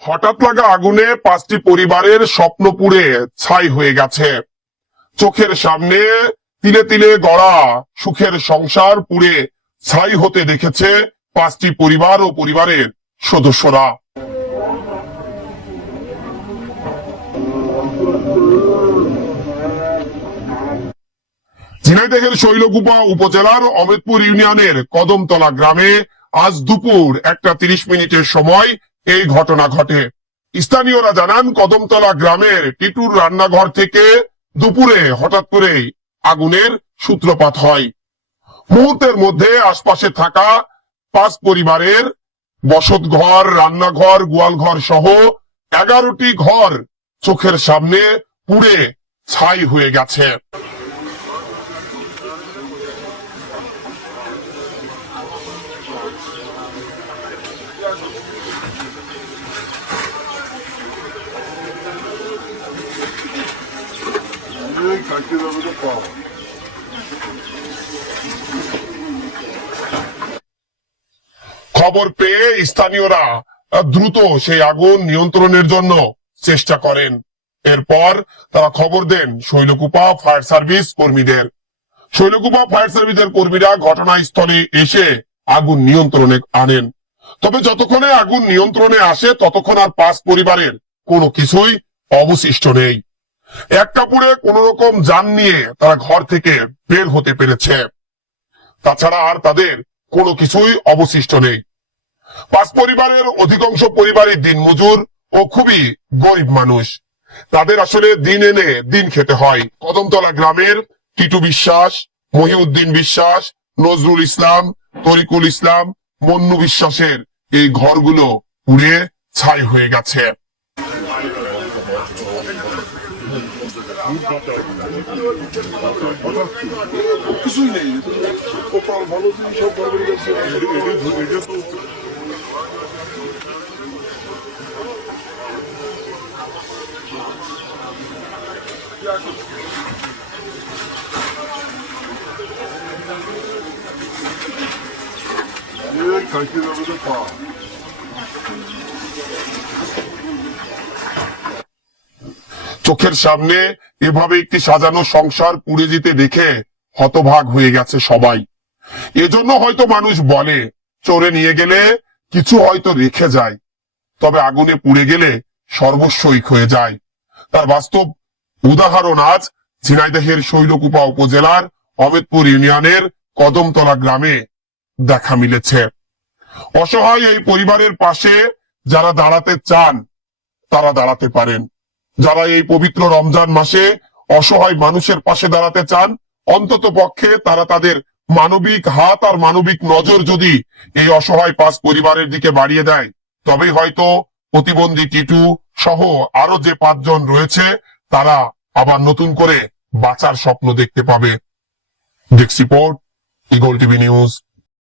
হঠাৎ লাগা আগুনে 5টি পরিবারের স্বপ্ন পুড়ে ছাই হয়ে গেছে। চোখের সামনে তিলে তিলে গড়া সুখের সংসার পুড়ে ছাই হতে দেখেছে 5টি পরিবার ও পরিবারের সদস্যরা। ঝিনাইদহের শৈলকুপা উপজেলার অমিতপুর ইউনিয়নের কদমতলা গ্রামে আজ দুপুর 1:30 সময় এই ঘটনা ঘটে। স্থানীয়রা জানান, কদমতলা গ্রামের টিটুর রান্নাঘর থেকে দুপুরে হঠাৎ করে আগুনের সূত্রপাত হয়। মুহূর্তের মধ্যে আশপাশে থাকা 5 পরিবারের বসতঘর, রান্নাঘর, গোয়ালঘর সহ 11টি ঘর চোখের সামনে পুড়ে ছাই হয়ে গেছে। খবর পেয়ে স্থানীয়রা দ্রুত সেই আগুন নিয়ন্ত্রণের জন্য চেষ্টা করেন। এরপর তারা খবর দেন শৈলকুপা ফায়ার সার্ভিস কর্মীদের। শৈলকুপা ফায়ার সার্ভিসের কর্মীরা ঘটনাস্থলে এসে আগুন নিয়ন্ত্রণে আনেন। তবে যতক্ষণে আগুন নিয়ন্ত্রণে আসে ততক্ষণ আর 5 পরিবারের কোনো কিছুই অবশিষ্ট নেই। এক কাপড়ে কোন রকম যান নিয়ে তারা ঘর থেকে বের হতে পেরেছে। তাছাড়া আর তাদের কোনো কিছুই অবশিষ্ট নেই। 5 পরিবারের অধিকাংশ পরিবারই দিনমজুর ও খুবই গরিব মানুষ। তাদের আসলে দিন এনে দিন খেতে হয়। কদমতলা গ্রামের টিটু বিশ্বাস, মহিউদ্দিন বিশ্বাস, নজরুল ইসলাম, তরিকুল ইসলাম, মন্নু বিশ্বাসের এই ঘরগুলো পুড়ে ছাই হয়ে গেছে। কিছুই নেই, কপাল ভালো সব ঘরের কাছে চোখের সামনে এভাবে একটি সাজানো সংসার পুড়ে যেতে দেখে হতভাগ হয়ে গেছে সবাই। এজন্য হয়তো মানুষ বলে, চোরে নিয়ে গেলে কিছু হয়তো রেখে যায়, তবে আগুনে পুড়ে গেলে সর্বস্বই হয়ে যায়। তার বাস্তব উদাহরণ আজ ঝিনাইদহের শৈলকুপা উপজেলার অমিতপুর ইউনিয়নের কদমতলা গ্রামে দেখা মিলেছে। অসহায় এই পরিবারের পাশে যারা দাঁড়াতে চান তারা দাঁড়াতে পারেন। যারা এই পবিত্র রমজান মাসে অসহায় মানুষের পাশে দাঁড়াতে চান, অন্তত পক্ষে তারা তাদের মানবিক হাত আর মানবিক নজর যদি এই অসহায় 5 পরিবারের দিকে বাড়িয়ে দেয়, তবেই হয়তো প্রতিবন্ধী টিটু সহ আরো যে 5 জন রয়েছে তারা আবার নতুন করে বাঁচার স্বপ্ন দেখতে পাবে। Desk report, eagle TV news.